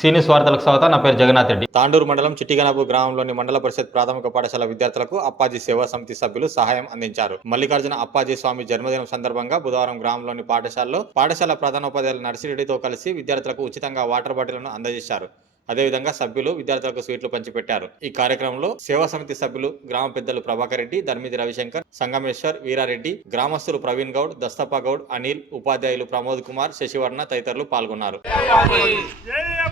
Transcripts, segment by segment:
సీనియస్ వార్తలకు స్వాగతం నా పేరు జగన్నాథ్ రెడ్డి. తాండూరు మండలం చిట్టిగనాపు గ్రామంలోని మండల పరిషత్ ప్రాథమిక పాఠశాల విద్యార్థులకు అప్పాజీ సేవా సమితి సభ్యులు సహాయం అందించారు. మల్లికార్జున అప్పాజీ స్వామి జన్మదినం సందర్భంగా బుధవారం గ్రామంలోని పాఠశాలలో పాఠశాల ప్రధానోపాధ్యాయులు నర్సిరెడ్డితో కలిసి విద్యార్థులకు ఉచితంగా వాటర్ బాటిల్ను అందజేశారు. అదేవిధంగా సభ్యులు విద్యార్థులకు స్వీట్లు పంచిపెట్టారు. ఈ కార్యక్రమంలో సేవా సమితి సభ్యులు గ్రామ పెద్దలు ప్రభాకర్ రెడ్డి ధర్మిది రవిశంకర్ సంగమేశ్వర్ వీరారెడ్డి గ్రామస్తులు ప్రవీణ్ గౌడ్ దస్తప్ప గౌడ్ అనిల్ ఉపాధ్యాయులు ప్రమోద్ కుమార్ శశివర్ణ తదితరులు పాల్గొన్నారు.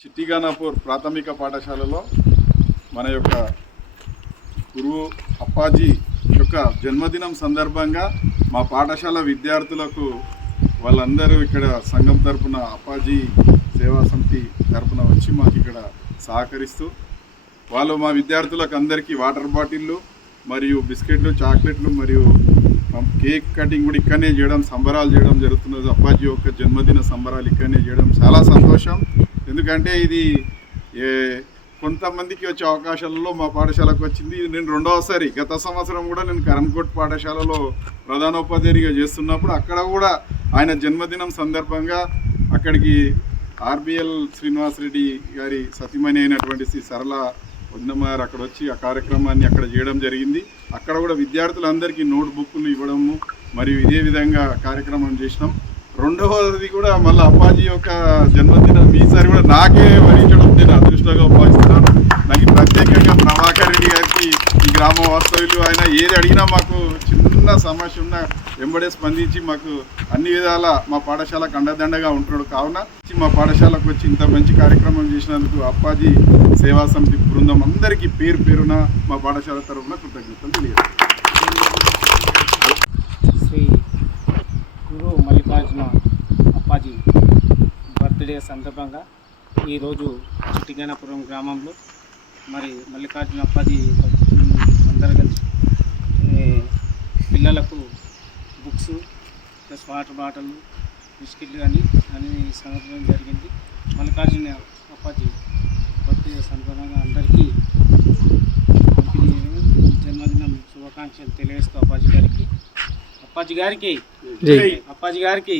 చిట్టిగానాపూర్ ప్రాథమిక పాఠశాలలో మన యొక్క గురువు అప్పాజీ యొక్క జన్మదినం సందర్భంగా మా పాఠశాల విద్యార్థులకు వాళ్ళందరూ ఇక్కడ సంఘం తరపున అప్పాజీ సేవా సమితి తరపున వచ్చి మాకు ఇక్కడ సహకరిస్తూ వాళ్ళు మా విద్యార్థులకు అందరికీ వాటర్ బాటిళ్ళు మరియు బిస్కెట్లు చాక్లెట్లు మరియు కేక్ కటింగ్ కూడా ఇక్కడనే చేయడం సంబరాలు చేయడం జరుగుతున్నది. అప్పాజీ యొక్క జన్మదిన సంబరాలు ఇక్కడనే చేయడం చాలా సంతోషం. ఎందుకంటే ఇది ఏ కొంతమందికి వచ్చే అవకాశాలలో మా పాఠశాలకు వచ్చింది. ఇది నేను రెండవసారి గత సంవత్సరం కూడా నేను కరంకోట్ పాఠశాలలో ప్రధానోపాధ్యాయునిగా చేస్తున్నప్పుడు అక్కడ కూడా ఆయన జన్మదినం సందర్భంగా అక్కడికి ఆర్బిఎల్ శ్రీనివాసరెడ్డి గారి సతీమణి అయినటువంటి శ్రీ సరళ వదినమ్మ అక్కడ వచ్చి ఆ కార్యక్రమాన్ని అక్కడ చేయడం జరిగింది. అక్కడ కూడా విద్యార్థులందరికీ నోట్ బుక్లు ఇవ్వడము మరియు ఇదే విధంగా కార్యక్రమం చేసినాం. రెండవది కూడా మళ్ళీ అప్పాజీ యొక్క జన్మదినం ఈసారి కూడా నాకే వరించడం నేను అదృష్టంగా భావిస్తున్నాను. నాకు ప్రత్యేకంగా ప్రభాకర్ రెడ్డి గారికి ఈ గ్రామ వాస్తవ్యులు ఆయన ఏది అడిగినా మాకు చిన్న సమస్య ఉన్న వెంబడే స్పందించి మాకు అన్ని విధాల మా పాఠశాలకు అండదండగా ఉంటున్నాడు. కావున మా పాఠశాలకు వచ్చి ఇంత మంచి కార్యక్రమం చేసినందుకు అప్పాజీ సేవా సమితి బృందం అందరికీ పేరు పేరున మా పాఠశాల తరఫున కృతజ్ఞతలు తెలియదు శ్రీ గురు మల్లికార్జున అప్పాజీ బర్త్డే సందర్భంగా ఈరోజు చిట్టిగణపురం గ్రామంలో మరి మల్లికార్జున అప్పాజీ అందరూ కలిసి పిల్లలకు బుక్స్ ప్లస్ వాటర్ బాటిల్ బిస్కెట్లు కానీ అని సమర్పించడం జరిగింది. మల్లికార్జున అప్పాజీ బర్త్డే సందర్భంగా అందరికీ జన్మదినం శుభాకాంక్షలు తెలియజేస్తూ అప్పాజీ గారికి. అప్పాజీ గారికి. అప్పాజీ గారికి.